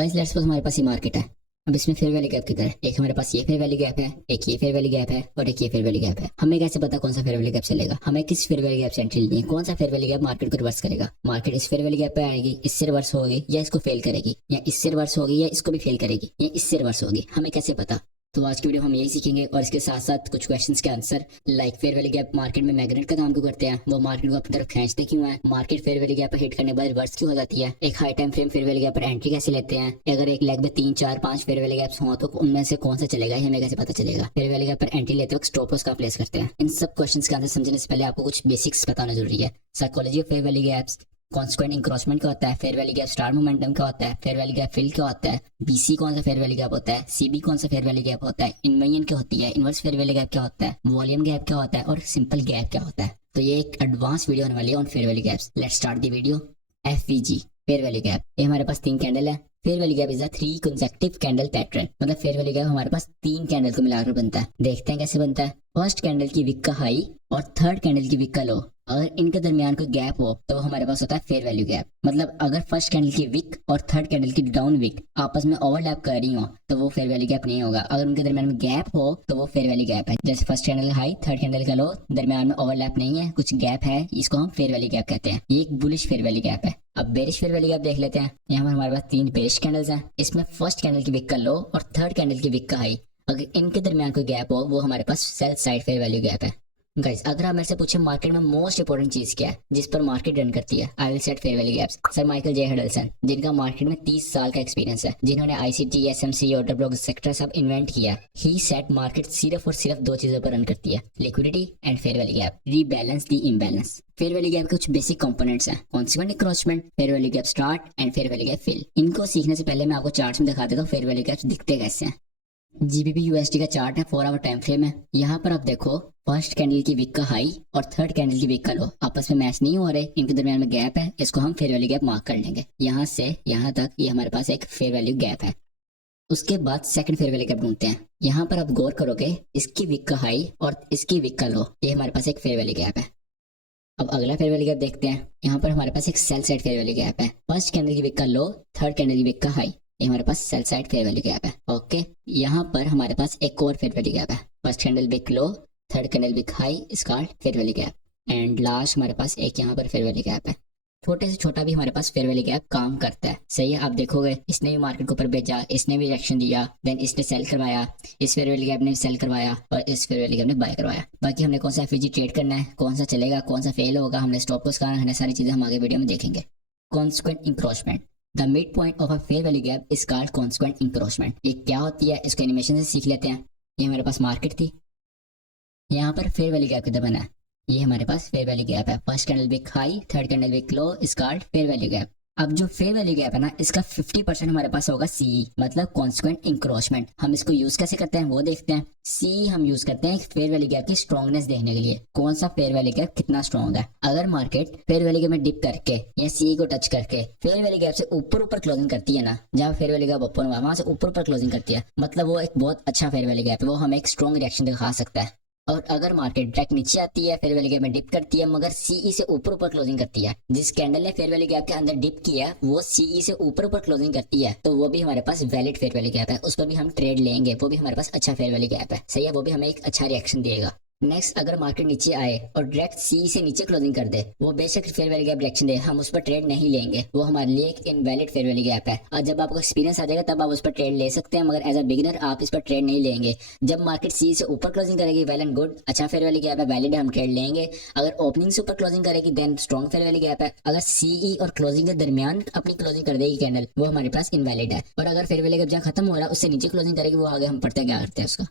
Guys let's suppose हमारे पास ये मार्केट है। अब इसमें फेयर वैल्यू गैप किधर है? एक हमारे पास ये फेयर वैल्यू गैप है, एक ये फेयर वैल्यू गैप है और एक ये फेयर वैल्यू गैप है। हमें कैसे पता कौन सा फेयर वैल्यू गैप चलेगा? हमें किस फेयर वैल्यू गैप से एंट्री लेनी है? कौन सा फेयर वैल्यू गैप मार्केट को रिवर्स करेगा? मार्केट इस फेयर वैल्यू गैप पे आएगी, इससे रिवर्स होगी या इसको फेल करेगी, या इससे रिवर्स होगी या इसको भी फेल करेगी, या इससे रिवर्स होगी? हमें कैसे पता? तो आज की वीडियो हम यही सीखेंगे और इसके साथ साथ कुछ क्वेश्चंस के answer, like fair value gap market में मैग्नेट का काम क्यों करते हैं, वो मार्केट को अपनी तरफ खींचते क्यों है, मार्केट फेयर वैल्यू गैप पर हिट करने के बाद रिवर्स क्यों हो जाती है, एक high time frame fair value gap पर एंट्री कैसे लेते हैं, अगर एक लेग में 3 4 5 फेयर वैल्यू गैप्स हो तो उनमें से कौन सा चलेगा, ये हमें कैसे पता चलेगा, फेयर वैल्यू गैप पर एंट्री लेते वक्त स्टॉप लॉस कहाँ प्लेस करते हैं। इन सब क्वेश्चंस के आंसर समझने से पहले आपको कुछ बेसिक्स बताना जरूरी है। Psychology of fair value gaps, consequent encroachment क्या होता है, fair value gap star momentum क्या होता है, फेयर वैल्यू गैप फिल क्या होता है, बीसी कौन सा फेयर वैल्यू गैप होता है, सीबी कौन सा फेयर वैल्यू गैप होता है, इनवर्जन क्या होती है, इनवर्स फेयर वैल्यू गैप क्या होता है, वॉल्यूम गैप क्या होता है और सिंपल गैप क्या होता है। तो ये एक एडवांस वीडियो होने वाली है on fair value gaps. Let's start the video. FVG fair value gap, ये हमारे पास 3 कैंडल है। Fair value gap is a 3 consecutive candle pattern, मतलब फेयर वैल्यू गैप हमारे पास 3 कैंडल को मिलाकर बनता है। देखते हैं कैसे बनता है। फर्स्ट कैंडल की विक का हाई और थर्ड कैंडल की विक का लो, अगर इनके दरमियान कोई गैप हो तो हमारे पास होता है फेयर वैल्यू गैप। मतलब अगर फर्स्ट कैंडल की विक और थर्ड कैंडल की डाउन विक आपस में ओवरलैप कर रही हो तो वो फेयर वैल्यू गैप नहीं होगा। अगर उनके दरमियान में गैप हो तो वो फेयर वैल्यू गैप है। जैसे first candle high third candle का लो, दरमियान में ओवरलैप नहीं है, कुछ गैप है, इसको हम फेयर वैल्यू गैप कहते हैं। ये एक बुलिश फेयर वैल्यू गैप है। अब बेरिश फेयर वैल्यू गैप देख लेते हैं। यहाँ पर हमारे पास 3 बेरिश कैंडल्स हैं। इसमें फर्स्ट कैंडल की विक का लो और थर्ड कैंडल की विक का हाई, अगर इनके दरमियान कोई गैप हो वो हमारे पास sell side fair value gap है। गाइस अगर आप मेरे से पूछे मार्केट में मोस्ट इंपोर्टेंट चीज क्या है जिस पर मार्केट रन करती है, I will set fair value gaps. Sir Michael J Huddleston, जिनका मार्केट में 30 साल का एक्सपीरियंस है, जिन्होंने ICT, SMC, order block sector सब इन्वेंट किया, ही सेट मार्केट सिर्फ और सिर्फ 2 चीजों पर रन करती है, liquidity and fair value gap, rebalance the imbalance. Fair value gap के कुछ बेसिक कंपोनेंट्स हैं, consequent encroachment, fair value gap start and fair value gap fill. इनको सीखने से पहले मैं आपको चार्ट्स में दिखा देता हूँ फेयर वैल्यू गैप्स दिखते कैसे हैं। जीबीपी यूएसडी का चार्ट है, 4 आवर टाइम फ्रेम है। यहाँ पर आप देखो फर्स्ट कैंडल की विक का हाई और थर्ड कैंडल की विक का लो आपस में मैच नहीं हो रहे, इनके दरमियान में गैप है, इसको हम फेयर वैल्यू गैप मार्क कर लेंगे। यहाँ से यहाँ तक ये हमारे पास एक फेयर वैल्यू गैप है। उसके बाद सेकंड फेयर वैल्यू गैप ढूंढते हैं। यहाँ पर आप गौर करोगे इसकी विक का हाई और इसकी विक का लो, ये हमारे पास एक फेयर वैल्यू गैप है। अब अगला फेयर वैल्यू गैप देखते हैं। यहाँ पर हमारे पास एक sell side fair value gap है। फर्स्ट कैंडल की विक का लो, थर्ड कैंडल की विक का हाई, ये हमारे पास sell side fair value gap है। ओके, यहाँ पर हमारे पास एक और फेयर वैल्यू गैप है। First candle wick low, third candle wick high, इसका fair value gap, and last हमारे पास एक यहाँ पर फेयर वैल्यू गैप है। छोटे से छोटा भी हमारे पास फेयर वैल्यू गैप काम करता है। सही है, आप देखोगे इसने भी मार्केट को ऊपर भेजा, इसने भी रिएक्शन दिया, देन इसने सेल करवाया, इस फेयर वैल्यू गैप ने सेल करवाया और इस फेयर वैल्यू गैप ने बाय करवाया। बाकी हमने कौन सा एफवीजी ट्रेड करना है, कौन सा चलेगा, कौन सा फेल होगा, हमने स्टॉप लॉस कहाँ रखना है, सारी चीजें हम आगे वीडियो में देखेंगे। Consequent encroachment, the mid point of a fair value gap is called consequent encroachment. ये क्या होती है, इसको एनिमेशन से सीख लेते हैं। ये हमारे पास मार्केट थी, यहाँ पर फेयर वैल्यू गैप किधर बना है, ये हमारे पास फेयर वैल्यू गैप है। First candle wick high, third candle wick low, is called fair value gap. अब जो फेयर वैल्यू गैप है ना, इसका 50% हमारे पास होगा सीई, मतलब कॉन्सिक्वेंट इंक्रोचमेंट। हम इसको यूज कैसे करते हैं वो देखते हैं। सी हम यूज करते हैं फेयर वैल्यू गैप की स्ट्रॉन्गनेस देखने के लिए, कौन सा फेयर वैल्यू गैप कितना स्ट्रॉन्ग है। अगर मार्केट फेयर वैल्यू गैप में डिप करके या सी को टच करके फेयर वैल्यू गैप से ऊपर ऊपर क्लोजिंग करती है ना, जहाँ फेयर वैल्यू गैप ओपन हुआ वहां से ऊपर ऊपर क्लोजिंग करती है, मतलब वो एक बहुत अच्छा फेयर वैल्यू गैप है, वो हमें एक स्ट्रॉन्ग रिएक्शन दिखा सकता है। और अगर मार्केट डायरेक्ट नीचे आती है, फेयर वैल्यू गैप में डिप करती है, मगर सीई से ऊपर ऊपर क्लोजिंग करती है, जिस कैंडल ने फेयर वैल्यू गैप के अंदर डिप किया वो सीई से ऊपर ऊपर क्लोजिंग करती है, तो वो भी हमारे पास वैलिड फेयर वैल्यू गैप है, उस पर भी हम ट्रेड लेंगे, वो भी हमारे पास अच्छा फेयर वैल्यू गैप है। सही है, वो भी हमें एक अच्छा रिएक्शन देगा। नेक्स्ट, अगर मार्केट नीचे आए और डायरेक्ट सी से नीचे क्लोजिंग कर दे, वो बेशक फेयर वैल्यू गैप रिएक्शन दे, हम उस पर ट्रेड नहीं लेंगे, वो हमारे लिए एक इनवैलिड फेयर वैल्यू गैप है। और जब आपको एक्सपीरियंस आ जाएगा तब आप उस पर ट्रेड ले सकते हैं, मगर एज अ बिगिनर आप इस पर ट्रेड नहीं लेंगे। जब मार्केट सी से ऊपर क्लोजिंग करेगी, वेल एंड गुड, अच्छा फेयर वैल्यू गैप है, वैलिड है, हम ट्रेड लेंगे। अगर ओपनिंग से ऊपर क्लोजिंग करेगी then strong fair value gap है। अगर सीई और क्लोजिंग के दरमियान अपनी क्लोजिंग कर देगी कैंडल, वो हमारे पास इनवैलिड है। और अगर फेयर वैल्यू गैप जहाँ खत्म हो रहा है उससे नीचे क्लोजिंग करेगी, वो आगे हम पढ़ते क्या करते हैं उसका।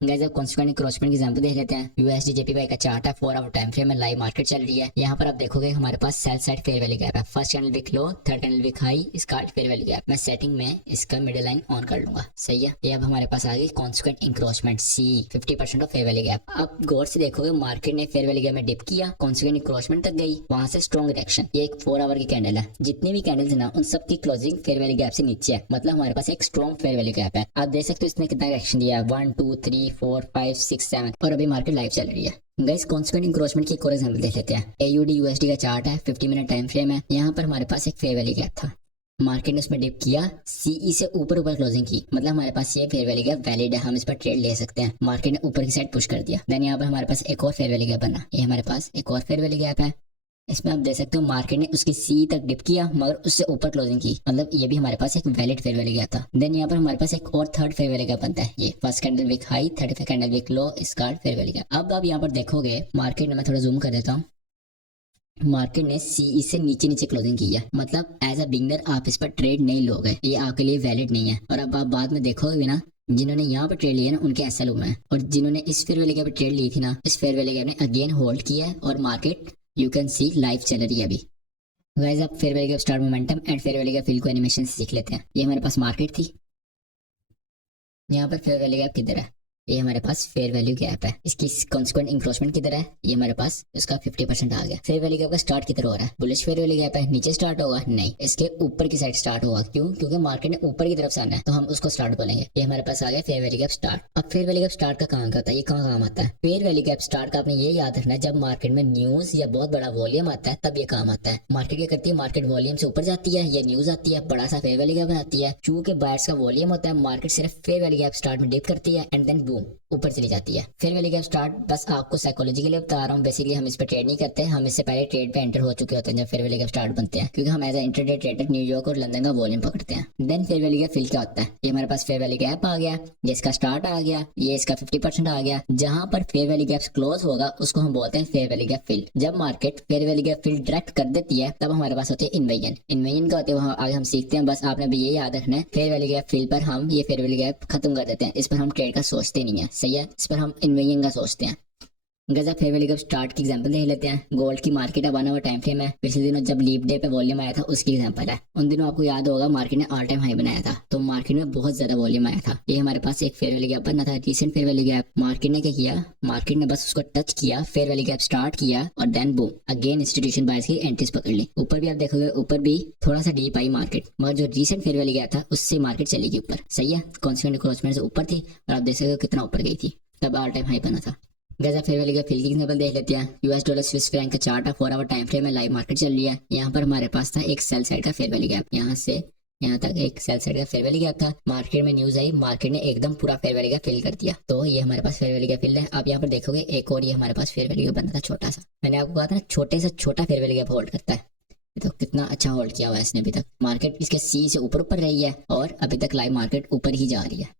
गाइस अब कॉन्सिक्वेंट इंक्रोचमेंट की एग्जांपल देख लेते हैं। यूएसडी जेपीवाई का चार्ट है, 4 आवर टाइम फ्रेम में लाइव मार्केट चल रही है। यहाँ पर आप देखोगे हमारे पास sell side fair value gap है। First candle wick low, third candle wick high, इसका फेयर वैल्यू गैप। मैं सेटिंग में इसका मिडिल लाइन ऑन कर लूंगा। सही है, ये अब हमारे पास आ गई consequent encroachment C, 50% of fair value gap. अब गौर से देखोगे मार्केट ने फेयर वैल्यू गैप में डिप किया, कॉन्सिक्वेंट इंक्रोचमेंट तक गई, वहां से स्ट्रॉन्ग रिएक्शन। ये एक 4 आवर की कैंडल है, जितनी भी कैंडल्स है ना उन सब की क्लोजिंग फेयर वैल्यू गैप से नीचे है, मतलब हमारे पास एक स्ट्रॉन्ग फेयर वैल्यू गैप है। आप देख सकते हो इसने कितना रिएक्शन दिया, 1 2 3 4 5 6 7, और अभी मार्केट लाइव चल रही है। गाइस कॉन्सिक्वेंट इंक्रोचमेंट की एक और एग्जांपल देख लेते हैं। एयूडी यूएसडी का चार्ट है, 50 मिनट टाइम फ्रेम है। यहाँ पर हमारे पास एक फेयर वैल्यू गैप था, मार्केट ने उसमें डिप किया, सीई से ऊपर ऊपर क्लोजिंग की, मतलब हमारे पास ये फेयर वैल्यू गैप वैलिड है, हम इस पर ट्रेड ले सकते हैं। मार्केट ने ऊपर की साइड पुश कर दिया, देन यहाँ पर हमारे पास एक और फेयर वैल्यू गैप बना, ये हमारे पास एक और फेयर वैल्यू गैप है। इसमें आप देख सकते हो मार्केट ने उसकी सी तक डिप किया मगर उससे ऊपर क्लोजिंग की, मतलब ये भी हमारे पास एक वैलिड फेयर वैल्यू गैप था। देन यहाँ पर हमारे पास एक और थर्ड फेयर वैल्यू गैप बनता है, ये first candle wick high, third candle wick low, इसका फेयर वैल्यू गैप। अब आप यहाँ पर देखोगे मार्केट में, मैं थोड़ा जूम कर देता हूँ, मार्केट ने सीई से नीचे नीचे क्लोजिंग की है, मतलब एज अ बिगनर आप इस पर ट्रेड नहीं लोगे, ये आपके लिए वैलिड नहीं है। और अब आप बाद में देखोगे भी ना, जिन्होंने यहाँ पर ट्रेड लिया ना उनके एसएल हुए हैं, और जिन्होंने इस फेयर वैल्यू गैप पे ट्रेड ली थी ना, इस फेयर वैल्यू गैप ने अगेन होल्ड किया है और market you can see live चल रही है अभी। गाइस आप fair value gap star momentum and fair value gap fill को एनिमेशन से सीख लेते हैं। ये हमारे पास मार्केट थी, यहाँ पर फेयर वैल्यू गैप किधर है, ये हमारे पास फेयर वैल्यू गैप है, इसकी कॉन्सिक्वेंट इंक्रोचमेंट किधर है, ये हमारे पास इसका 50% आ गया। फेयर वैल्यू गैप का स्टार्ट किधर हो रहा है, बुलिश फेयर वैल्यू गैप है, नीचे स्टार्ट होगा नहीं, इसके ऊपर की साइड स्टार्ट होगा। क्यों? क्योंकि मार्केट ने ऊपर की तरफ से आना है तो हम उसको स्टार्ट बोलेंगे। ये हमारे पास आ गया फेयर वैल्यू गैप स्टार्ट। अब फेयर वैल्यू गैप स्टार्ट का काम क्या होता है, ये कहाँ काम आता है? फेयर वैल्यू गैप स्टार्ट का आपने ये याद रखना है, जब मार्केट में न्यूज या बहुत बड़ा वॉल्यूम आता है तब ये काम आता है। मार्केट क्या करती है, मार्केट वॉल्यूम से ऊपर जाती है, ये न्यूज आती है, बड़ा सा फेयर वैल्यू गैप आती है, चूंकि बायर्स का वॉल्यूम होता है, मार्केट सिर्फ फेयर वैल्यू गैप स्टार्ट में डिप करती है एंड देन बूम ऊपर चली जाती है। फेयर वैल्यू गैप स्टार्ट बस आपको साइकोलॉजी के लिए बता रहा हूँ, बेसिकली हम इस पे ट्रेड नहीं करते, हम इससे पहले ट्रेड पे एंटर हो चुके होते हैं जब फेयर वैल्यू गैप स्टार्ट बनते हैं, क्योंकि हम एज अ इंटरडे ट्रेडर न्यूयॉर्क और लंदन का वॉल्यूम पकड़ते हैं। Then fair value gap fill क्या होता है, ये हमारे पास फेयर वैल्यू गैप आ गया, ये इसका स्टार्ट आ गया, ये इसका 50% आ गया। जहां पर फेयर वैल्यू गैप क्लोज होगा उसको हम बोलते हैं फेयर वैल्यू गैप फिल। जब market fair value gap fill direct कर देती है तब हमारे पास होते हैं इन्वेजन। इन्वेजन क्या होते हैं आगे हम सीखते हैं, बस आपने भी ये याद रखना है, फेयर वैल्यू गैप फिल पर हम ये फेयर वैल्यू गैप खत्म कर देते हैं, इस पर हम ट्रेड का सोचते नहीं है, सही है, इस पर हम इन्वेजन का सोचते हैं। गजा फेयर वैल्यू गैप स्टार्ट की एग्जांपल देख लेते हैं। गोल्ड की मार्केट अब आना हुआ टाइम फ्रेम है, पिछले दिनों जब लीप डे पे वॉल्यूम आया था उसकी एग्जांपल है। उन दिनों आपको याद होगा मार्केट ने ऑल टाइम हाई बनाया था, तो मार्केट में बहुत ज्यादा वॉल्यूम आया था। ये हमारे पास एक फेयर वैल्यू गैप बना था, recent fair value gap. Market ने क्या किया, मार्केट ने बस उसको टच किया, फेयर वैल्यू गैप स्टार्ट किया और then boom again institution buyers की एंट्रीज पकड़ ली। ऊपर भी आप देखोगे, ऊपर भी थोड़ा सा डीप आई मार्केट, मगर जो रिसेंट फेयर वैल्यू गैप था उससे मार्केट चली गई ऊपर, सही है, कॉन्स्टेंट इंक्रोचमेंट से ऊपर थी और आप देख सकते हो कितना ऊपर गई थी, तब ऑल टाइम हाई बना था। Guys fair value gap fill की एग्जांपल देख लेते हैं। यूएस डॉलर स्विस फ्रैंक का चार्ट है, 4 आवर टाइम फ्रेम में लाइव मार्केट चल रही है। यहाँ पर हमारे पास था एक सेल साइड का फेयर वैल्यू गैप, यहाँ से यहाँ तक एक सेल साइड का फेयर वैल्यू गैप था। मार्केट में न्यूज आई, मार्केट ने एकदम पूरा फेयर वैल्यू गैप फिल कर दिया, तो ये हमारे पास फेयर वैल्यू गैप फिल है। आप यहाँ पर देखोगे एक और ये हमारे पास फेयर वैल्यू गैप बना था छोटा सा, मैंने आपको कहा था ना छोटे से छोटा फेयर वैल्यू गैप होल्ड करता है, तो कितना अच्छा होल्ड किया हुआ है इसने अभी तक। मार्केट इसके सी से ऊपर ऊपर रही है और अभी तक लाइव मार्केट ऊपर ही जा रही है।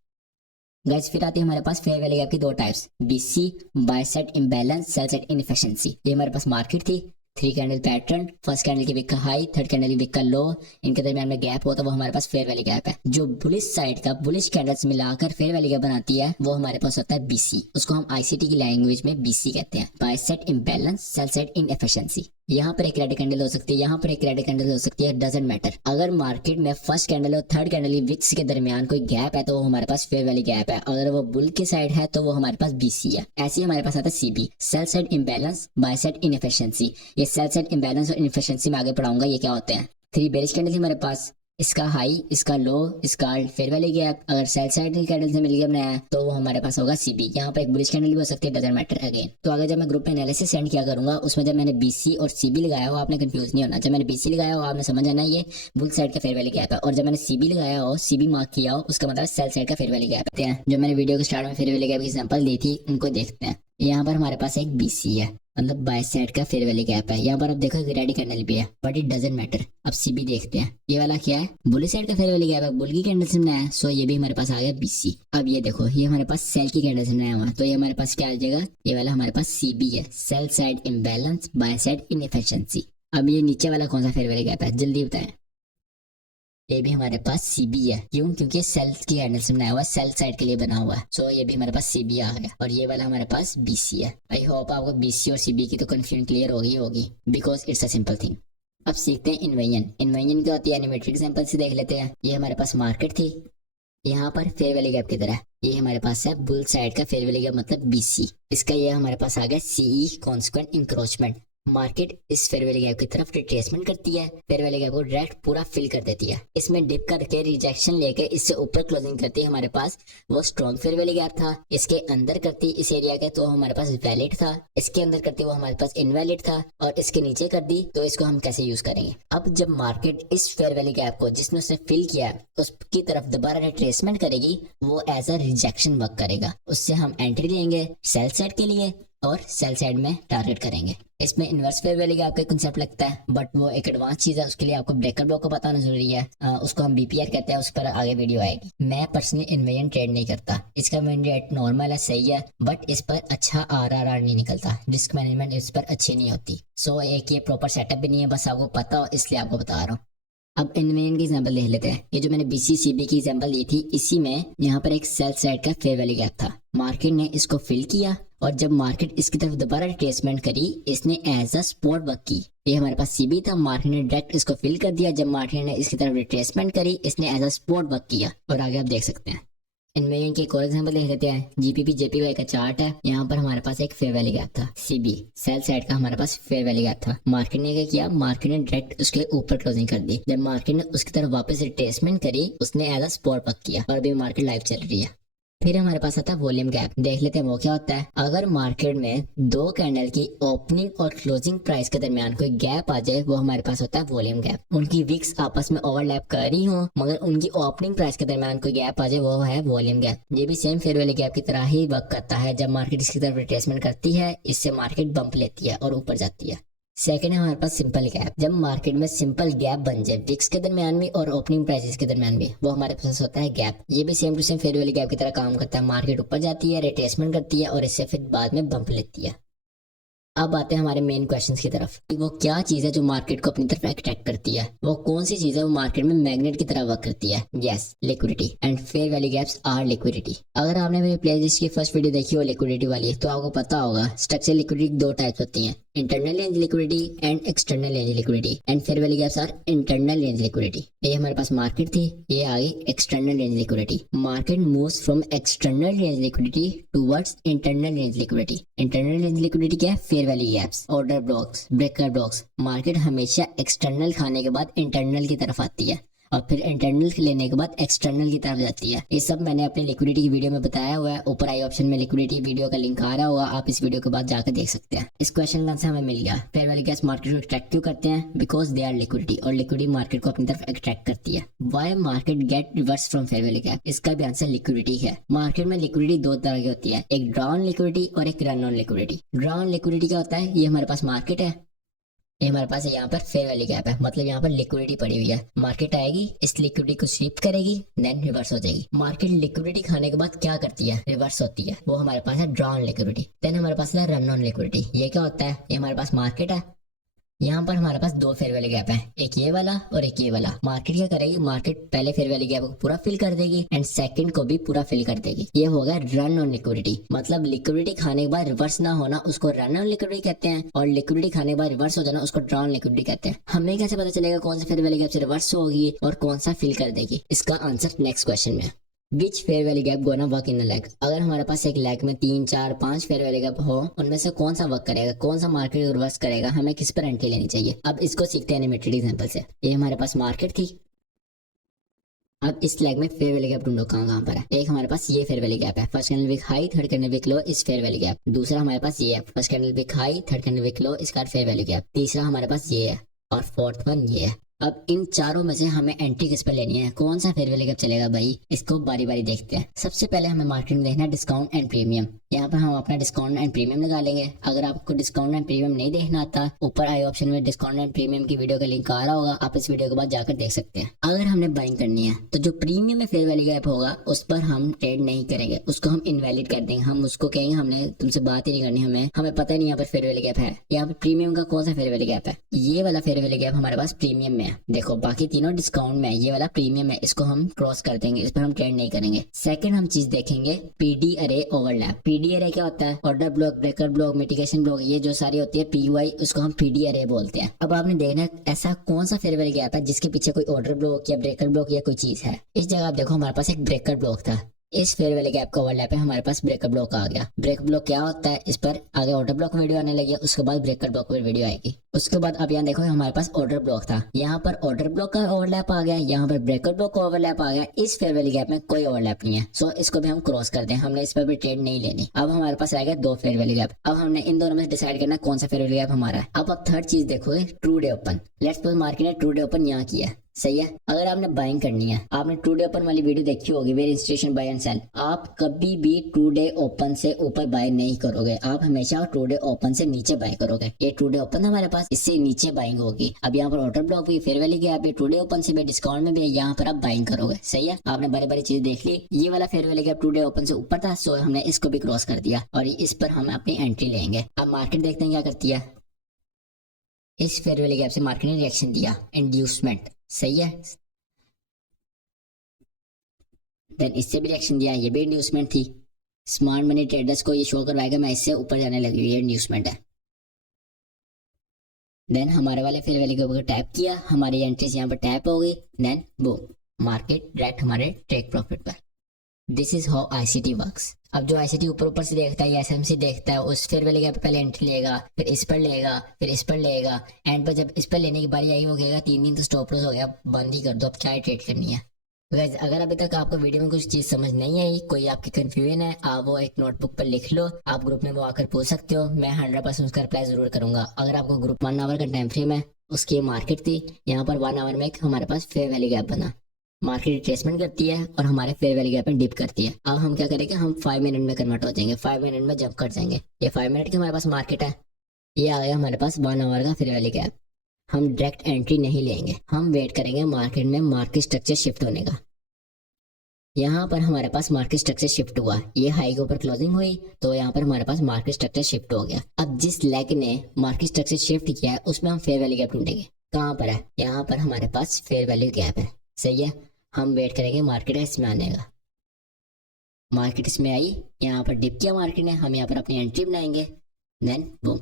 गाइस फिर आती है हमारे पास फेयर वैल्यू गैप की दो types, BISI buy side imbalance, sell side inefficiency. ये हमारे पास मार्केट थी, 3 कैंडल पैटर्न, फर्स्ट कैंडल की विक का हाई, थर्ड कैंडल की विक का लो, इनके दरमियान में गैप होता है, वो हमारे पास फेयर वैल्यू गैप है। जो बुलिश साइड का बुलिश कैंडल्स मिलाकर फेयर वैल्यू गैप बनाती है वो हमारे पास होता है बीसी, उसको हम आईसीटी की लैंग्वेज में बीसी कहते हैं, buy side imbalance, sell side inefficiency. यहाँ पर एक रेड कैंडल हो सकती है, यहाँ पर एक रेड कैंडल हो सकती है, डजंट मैटर। अगर मार्केट में फर्स्ट कैंडल और थर्ड कैंडल की विक्स के दरमियान कोई गैप है तो वो हमारे पास फेयर वैल्यू गैप है, अगर वो बुल की साइड है तो वो हमारे पास बीसी है। ऐसे ही हमारे पास आता है CB, sell side imbalance by side inefficiency. ये सेल साइड इम्बैलेंस और इनएफिशिएंसी में आगे पढ़ाऊंगा ये क्या होते हैं। 3 बेरिश कैंडल थी हमारे पास, इसका हाई, इसका लो, इसका फेयर वैल्यू गैप, अगर सेल साइड कैंडल से मिल गया बनाया तो वो हमारे पास होगा सीबी। यहाँ पर एक बुलिश कैंडल भी हो सकती है, डजंट मैटर अगेन। तो अगर जब मैं ग्रुप में एनालिसिस सेंड किया करूंगा उसमें जब मैंने बीसी और सीबी लगाया हो आपने कंफ्यूज नहीं होना। जब मैंने बीसी लगाया हो आपने समझ आना ये बुल साइड का फेयर वैल्यू गैप है, और जब मैंने सीबी लगाया हो, सीबी मार्क किया हो, उसका मतलब सेल साइड का फेयर वैल्यू गैप है। जो मैंने वीडियो के स्टार्ट में फेयर वैल्यू गैप की एग्जांपल दी थी उनको देखते हैं। यहाँ पर हमारे पास एक बीसी है, मतलब बाय साइड का फेयर वैल्यू गैप है। यहाँ पर आप देखो रेडी कैंडल भी है बट इट डजंट मैटर। अब सीबी देखते हैं, ये वाला क्या है, बुली साइड का फेयर वैल्यू गैप है, बुल की कैंडल से बनाया है, सो ये भी हमारे पास आ गया बीसी। अब ये देखो ये हमारे पास सेल की कैंडल से बनाया हुआ है, तो ये हमारे पास क्या आ जाएगा, ये वाला हमारे पास सीबी है, sell side imbalance by side inefficiency. अब ये नीचे वाला कौन सा फेयर वैल्यू गैप है जल्दी बताएं। ये भी हमारे पास सीबी है, क्यों, क्योंकि सेल की कैंडल से बनाया हुआ है, सेल साइड के लिए बना हुआ है, सो ये भी हमारे पास सीबी आ गया। और ये वाला हमारे पास बीसी है। आई होप आपको बीसी और सीबी की तो कंफ्यूजन क्लियर होगी because it's a simple thing. अब सीखते हैं इन्वेजन। इन्वेजन क्या होती है, एनिमेटेड एग्जांपल से देख लेते हैं। ये हमारे पास मार्केट थी, यहाँ पर फेयर वैल्यू गैप किधर है, ये हमारे पास है बुल साइड का फेयर वैल्यू गैप मतलब बीसी, इसका ये हमारे पास आ गया सीई कॉन्सिक्वेंट इंक्रोचमेंट। मार्केट इस फेयर वैल्यू गैप की तरफ रिट्रेसमेंट करती है, फेयर वैल्यू गैप को डायरेक्ट पूरा फिल कर देती है। इसमें डिप करके रिजेक्शन लेके इससे ऊपर क्लोजिंग करती है, हमारे पास वो स्ट्रॉन्ग फेयर वैल्यू गैप था। इसके अंदर करती इस एरिया के तो हमारे पास वैलिड था, इसके अंदर करती वो हमारे पास इनवैलिड था, और इसके नीचे कर दी तो इसको हम कैसे यूज करेंगे। अब जब मार्केट इस फेयर वैल्यू गैप को जिसने उसने फिल किया उसकी तरफ दोबारा रिट्रेसमेंट करेगी, वो एज अ रिजेक्शन वर्क करेगा। उससे हम एंट्री लेंगे सेल साइड के लिए और सेल साइड में टारगेट करेंगे। इसमें इनवर्स फेयर वैल्यू गैप का कंसेप्ट लगता है, बट वो एक एडवांस चीज है, उसके लिए आपको ब्रेकर ब्लॉक को पता होना जरूरी है। उसको हम बीपीआर कहते हैं, उस पर आगे वीडियो आएगी। मैं पर्सनली इन्वेजन ट्रेड नहीं करता, इसका मेन रेट नॉर्मल है, सही है, बट इस पर अच्छा आरआरआर नहीं निकलता, रिस्क मैनेजमेंट इस पर अच्छी नहीं होती। सो एक ये प्रॉपर सेटअप भी नहीं है, बस आपको पता हो इसलिए आपको बता रहा हूँ। अब इन्वेजन की एग्जांपल देख लेते हैं। ये जो मैंने बीसीसीबी की एग्जांपल दी थी, इसी में यहाँ पर एक सेल साइड का फेयर वैल्यू गैप था, मार्केट ने इसको फिल किया और जब मार्केट इसकी तरफ दोबारा रिट्रेसमेंट करी, इसने एज अ स्पॉट वर्क की। ये हमारे पास सीबी था, मार्केट ने डायरेक्ट इसको फिल कर दिया। जब मार्केट ने इसकी तरफ रिट्रेसमेंट करी, इसने एज अ स्पॉट वर्क किया, और आगे आप देख सकते हैं। इनमें की एक और एग्जांपल देख लेते हैं। जीपीपी जेपीवाई का चार्ट है, यहाँ पर हमारे पास एक फेयर वैल्यू गैप था, सीबी सेल साइड का हमारे पास फेयर वैल्यू गैप था। मार्केट ने क्या किया, मार्केट ने डायरेक्ट उसके ऊपर क्लोजिंग कर दी। जब मार्केट ने उसकी तरफ वापस रिट्रेसमेंट करी, उसने एज अ स्पॉट वर्क किया, और अभी मार्केट लाइव चल रही है। फिर हमारे पास आता है वॉल्यूम गैप। देख लेते हैं वो क्या होता है। अगर मार्केट में दो कैंडल की ओपनिंग और क्लोजिंग प्राइस के दरमियान कोई गैप आ जाए, वो हमारे पास होता है वॉल्यूम गैप। उनकी विक्स आपस में ओवरलैप कर रही हो, मगर उनकी ओपनिंग प्राइस के दरमियान कोई गैप आ जाए, वो है वॉल्यूम गैप। ये भी सेम फेयर वैल्यू गैप की तरह ही वर्क करता है। जब मार्केट इसकी तरफ रिट्रेसमेंट करती है, इससे मार्केट बंप लेती है और ऊपर जाती है। सेकंड है हमारे पास सिंपल गैप। जब मार्केट में सिंपल गैप बन जाए विक्स के दरमियान भी और ओपनिंग प्राइसेस के दरमियान भी, वो हमारे पास होता है गैप। ये भी same to same fair value gap की तरह काम करता है। मार्केट ऊपर जाती है, रिट्रेसमेंट करती है और इससे फिर बाद में बंप लेती है। अब आते हैं हमारे मेन क्वेश्चंस की तरफ। वो क्या चीज है जो मार्केट को अपनी तरफ अट्रैक्ट करती है, वो कौन सी चीज है वो मार्केट में मैग्नेट की तरह वर्क करती है। Yes, liquidity and fair value gaps are liquidity. अगर आपने मेरी प्लेलिस्ट की फर्स्ट वीडियो देखी हो लिक्विडिटी वाली, तो आपको पता होगा स्ट्रक्चर लिक्विडिटी दो टाइप्स होती हैं, internal range liquidity and external range liquidity, and fair value gaps are internal range liquidity. ये हमारे पास मार्केट थी, ये आ गई external range liquidity. Market moves from external range liquidity towards internal range liquidity. Internal range liquidity क्या है, fair value gaps, order blocks, breaker blocks. Market हमेशा एक्सटर्नल खाने के बाद इंटरनल की तरफ आती है और फिर इंटरनल लेने के बाद एक्सटर्नल की तरफ जाती है। ये सब मैंने अपनी लिक्विडिटी की वीडियो में बताया हुआ है, ऊपर आई ऑप्शन में लिक्विडिटी वीडियो का लिंक आ रहा होगा, आप इस वीडियो के बाद जाकर देख सकते हैं। इस क्वेश्चन का आंसर हमें मिल गया। फेयर वैल्यू गैप्स मार्केट को अट्रैक्ट क्यों करते हैं, बिकॉज दे आर लिक्विडिटी, और लिक्विडिटी मार्केट को अपनी तरफ अट्रैक्ट करती है। Why market get reverse from fair value gap, इसका भी आंसर लिक्विडिटी है। मार्केट में लिक्विडिटी दो तरह की होती है, एक ड्रॉन लिक्विडिटी और एक run on liquidity. Drawn liquidity क्या होता है, ये हमारे पास मार्केट है, ये हमारे पास यहाँ पर फेयर वैल्यू गैप है, मतलब यहाँ पर लिक्विडिटी पड़ी हुई है। मार्केट आएगी, इस लिक्विडिटी को स्वीप करेगी, देन रिवर्स हो जाएगी। मार्केट लिक्विडिटी खाने के बाद क्या करती है, रिवर्स होती है, वो हमारे पास है ड्रॉन लिक्विडिटी। देन हमारे पास है रन ऑन लिक्विडिटी। ये क्या होता है, ये हमारे पास मार्केट है, यहाँ पर हमारे पास दो फेयर वैल्यू गैप है, एक ये वाला और एक ये वाला। मार्केट क्या करेगी, मार्केट पहले फेयर वैल्यू गैप को पूरा फिल कर देगी एंड सेकंड को भी पूरा फिल कर देगी। ये होगा रन ऑन लिक्विडिटी, मतलब लिक्विडिटी खाने के बाद रिवर्स ना होना उसको रन ऑन लिक्विडिटी कहते हैं, और लिक्विडिटी खाने के बाद रिवर्स हो जाना उसको ड्रॉन लिक्विडिटी कहते हैं। हमें कैसे पता चलेगा कौन सा फेयर वैल्यू गैप से रिवर्स होगी और कौन सा फिल कर देगी, इसका आंसर नेक्स्ट क्वेश्चन में। Which fair value gap gonna work in a leg. अगर हमारे पास एक लेग में 3, 4, 5 फेयर वैल्यू गैप हो, उनमें से कौन सा वर्क करेगा, कौन सा मार्केट रिवर्स करेगा, हमें किस पर एंट्री लेनी चाहिए। अब इसको सीखते हैं एनिमेटेड एग्जांपल से। ये हमारे पास मार्केट थी, अब इस लेग में फेयर वैल्यू गैप ढूंढो कहाँ पर है। एक हमारे पास ये फेयर वैल्यू गैप है, first candle wick high, third candle wick low, इस फेयर वैल्यू गैप। दूसरा हमारे पास ये है, first candle wick high, third candle wick low, इसका फेयर वैल्यू गैप। तीसरा हमारे पास ये है और फोर्थ वन ये है। अब इन चारों में से हमें एंट्री किस पर लेनी है, कौन सा फेयर वैल्यू गैप चलेगा भाई, इसको बारी बारी देखते हैं। सबसे पहले हमें मार्केट में देखना है डिस्काउंट एंड प्रीमियम। यहाँ पर हम अपना डिस्काउंट एंड प्रीमियम लगा लेंगे। अगर आपको डिस्काउंट एंड प्रीमियम नहीं देखना आता, ऊपर आई ऑप्शन में डिस्काउंट एंड प्रीमियम की वीडियो का लिंक आ रहा होगा, आप इस वीडियो के बाद जाकर देख सकते हैं। अगर हमने बाइंग करनी है तो जो प्रीमियम में फेयर वैल्यू गैप होगा उस पर हम ट्रेड नहीं करेंगे, उसको हम इनवैलिड कर देंगे। हम उसको कहेंगे हमने तुमसे बात ही नहीं करनी, हमें पता नहीं यहाँ पर फेयर वैल्यू गैप है। यहाँ पर प्रीमियम का कौन सा फेयर वैल्यू गैप है, ये वाला फेयर वैल्यू गैप हमारे पास प्रीमियम में है। देखो बाकी तीनों डिस्काउंट में, ये वाला प्रीमियम है, इसको हम क्रॉस कर देंगे, इस पर हम ट्रेड नहीं करेंगे। सेकंड हम चीज देखेंगे पीडी अरे ओवरलैप। पीडी अरे क्या होता है, order block, breaker block, mitigation block, ये जो सारी होती है पीयूआई, उसको हम पीडी अरे बोलते हैं। अब आपने देखना है ऐसा कौन सा फेयर वैल्यू गैप है जिसके पीछे कोई ऑर्डर ब्लॉक या ब्रेकर ब्लॉक या कोई चीज है। इस जगह आप देखो हमारे पास एक ब्रेकर ब्लॉक था, इस फेयर वैली गैप का ओवरलैप है, हमारे पास ब्रेकर ब्लॉक आ गया। ब्रेकर ब्लॉक क्या होता है, इस पर आगे ऑर्डर ब्लॉक वीडियो आने लगी है, उसके बाद ब्रेकर ब्लॉक वीडियो आएगी। उसके बाद अब यहाँ देखो हमारे पास ऑर्डर ब्लॉक था, यहाँ पर ऑर्डर ब्लॉक का ओवरलैप आ गया, यहाँ पर ब्रेकर ब्लॉक का ओवरलैप आ गया। इस फेयर वैली गैप में कोई ओवरलैप नहीं है, सो इसको भी हम क्रॉस कर दें, हमने इस पर भी ट्रेड नहीं लेनी। अब हमारे पास आ गया दो फेयर वैली गैप। अब हमने इन दोनों में डिसाइड करना कौन सा फेयर वैली गैप हमारा है। अब थर्ड चीज देखोगे, true day open. Let's suppose market ने ट्रू डे ओपन यहाँ किया, सही है। अगर आपने बाइंग करनी है, आपने टू डे ओपन वाली वीडियो देखी होगी, very institution buy and sell. आप कभी भी टू डे ओपन से ऊपर बाय नहीं करोगे, आप हमेशा टू डे ओपन से नीचे बाय करोगे। ये टू डे ओपन हमारे पास, इससे नीचे बाइंग होगी। अब यहाँ पर ऑर्डर ब्लॉक भी, फेयर वैली गैप भी, टू डे ओपन से भी, डिस्काउंट में भी, यहाँ पर आप बाइंग करोगे, सही है। आपने बड़ी बड़ी चीज देख ली। ये वाला fair value gap today open से ऊपर था, सो हमने इसको भी क्रॉस कर दिया और इस पर हम अपनी एंट्री लेंगे। अब मार्केट देखते हैं क्या करती है। इस फेयर वैली गैप से मार्केट ने रिएक्शन दिया, इंड्यूसमेंट, सही है। देन इससे भी रिएक्शन दिया, ये भी इंड्यूसमेंट थी। स्मार्ट मनी ट्रेडर्स को ये शो करवाएगा मैं इससे ऊपर जाने लगी हूँ, ये इंड्यूसमेंट है। देन हमारे वाले फेयर वैली के ऊपर टैप किया, हमारी एंट्रीज यहाँ पर टैप हो गई। देन वो मार्केट डायरेक्ट हमारे टेक प्रॉफिट पर। This is how ICT works. अब जो आईसीटी ऊपर ऊपर से देखता है, एसएमसी देखता है, उस फेयर वैली पे पहले एंट्री लेगा, फिर इस पर लेगा, फिर इस पर लेगा। एंड पर जब इस पर लेने की बारी आई, वो कहेगा 3 दिन तो स्टॉप लॉस हो गया, बंद ही कर दो, अब क्या ट्रेड करनी है। Guys, अगर अभी तक आपको वीडियो में कुछ चीज समझ नहीं आई, कोई आपकी कंफ्यूजन है, आप वो एक नोटबुक पर लिख लो, आप ग्रुप में वो आकर पूछ सकते हो, मैं 100% उसका रिप्लाई जरूर करूंगा। अगर आपको ग्रुप 1 आवर का टाइम फ्रेम है, उसकी मार्केट थी, यहाँ पर 1 आवर में एक हमारे पास फेयर वैली गैप बना, मार्केट रिट्रेसमेंट करती है और हमारे फेयर वैली गैप में डिप करती है। अब हम क्या करेंगे, हम 5 मिनट में कन्वर्ट हो जाएंगे, 5 मिनट में जंप कर जाएंगे। ये 5 मिनट की हमारे पास मार्केट है, ये आ गया हमारे पास 1 आवर का फेयर वैली गैप। हम डायरेक्ट एंट्री नहीं लेंगे, हम वेट करेंगे मार्केट में मार्केट स्ट्रक्चर शिफ्ट होने का। यहाँ पर हमारे पास मार्केट स्ट्रक्चर शिफ्ट हुआ, ये हाई के ऊपर क्लोजिंग हुई, तो यहाँ पर हमारे पास मार्केट स्ट्रक्चर शिफ्ट हो गया। अब जिस लेग ने मार्केट स्ट्रक्चर शिफ्ट किया है, उसमें हम फेयर वैली गैप ढूंढेंगे। कहाँ पर है, यहाँ पर हमारे पास फेयर वैली गैप है, सही है। हम वेट करेंगे मार्केट इसमें आने का। मार्केट इसमें आई, यहाँ पर डिप किया मार्केट ने, हम यहाँ पर अपनी एंट्री बनाएंगे। Then boom,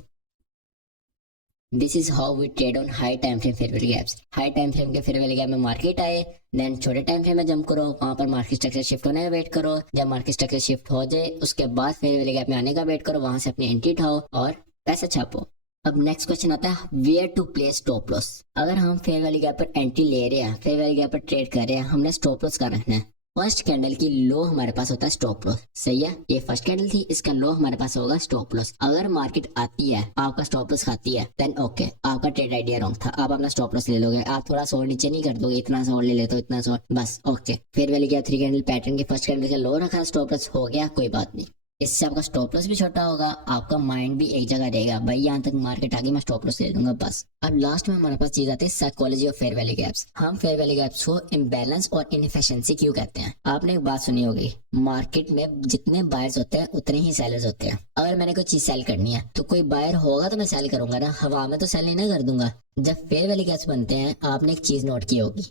this is how we trade on high time frame fair value gaps. High time frame के फेयर वैली गैप में मार्केट आए, देन छोटे टाइम फ्रेम में जंप करो, वहां पर मार्केट स्ट्रक्चर शिफ्ट होने का वेट करो। जब मार्केट स्ट्रक्चर शिफ्ट हो जाए, उसके बाद फेयर वैली गैप में आने का वेट करो, वहां से अपनी एंट्री उठाओ और पैसा छापो। अब नेक्स्ट क्वेश्चन आता है, where to place stop loss. अगर हम फेयर वैली गैप पर एंट्री ले रहे हैं, फेयर वैली गैप पर ट्रेड कर रहे हैं, हमने स्टॉप लॉस का रखना है। फर्स्ट कैंडल की लो हमारे पास होता है स्टॉप लॉस, सही है। ये फर्स्ट कैंडल थी, इसका लो हमारे पास होगा स्टॉप लॉस। अगर मार्केट आती है, आपका स्टॉप लॉस खाती है, देन ओके, आपका ट्रेड आइडिया रॉन्ग था, आप अपना स्टॉप लॉस ले लोगे। आप थोड़ा सौ नीचे नहीं कर दोगे, इतना सौ ले लेते हो, इतना सौ, बस okay. Fair value gap 3 candle pattern के फर्स्ट कैंडल का लो रखा, स्टॉप लॉस हो गया, कोई बात नहीं। इससे आपका स्टॉप लॉस भी छोटा होगा, आपका माइंड भी एक जगह रहेगा, भाई यहाँ तक मार्केट आ गई, मैं स्टॉप लॉस ले लूंगा बस। अब लास्ट में हमारे पास चीज आती है psychology of fair value gaps. हम फेयर वैली गैप्स को इम्बैलेंस और इनएफिशिएंसी क्यों कहते हैं। आपने एक बात सुनी होगी, मार्केट में जितने बायर्स होते हैं उतने ही सेलर्स होते हैं। अगर मैंने कोई चीज सेल करनी है, तो कोई बायर होगा तो मैं सेल करूंगा ना, हवा में तो सेल नहीं ना कर दूंगा। जब फेयर वैली गैप्स बनते हैं, आपने एक चीज नोट की होगी,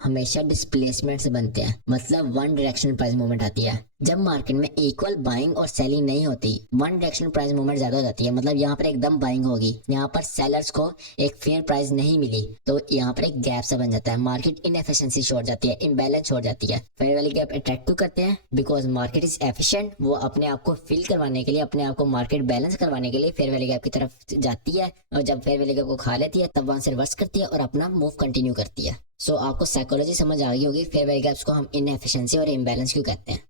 हमेशा डिस्प्लेसमेंट से बनते हैं, मतलब वन डायरेक्शन प्राइस मूवमेंट आती है। जब मार्केट में इक्वल बाइंग और सेलिंग नहीं होती, वन डायरेक्शन प्राइस मूवमेंट ज्यादा हो जाती है, मतलब यहाँ पर एकदम बाइंग होगी, यहाँ पर सेलर्स को एक फेयर प्राइस नहीं मिली, तो यहाँ पर एक गैप सा बन जाता है, मार्केट इनएफिशिएंसी छोड़ जाती है, इम्बैलेंस छोड़ जाती है। फेयर वैली गैप अट्रैक्टिव करते हैं बिकॉज मार्केट इज एफिशिएंट, वो अपने आप को फिल करवाने के लिए, अपने आप को मार्केट बैलेंस करवाने के लिए फेयर वैली गैप की तरफ जाती है, और जब फेयर वैली गैप को खा लेती है, तब वहां से रिवर्स करती है और अपना मूव कंटिन्यू करती है। सो आपको साइकोलॉजी समझ आ गई होगी, फेयर वैली गैप्स को हम इनएफिशिएंसी और इम्बैलेंस क्यों कहते हैं।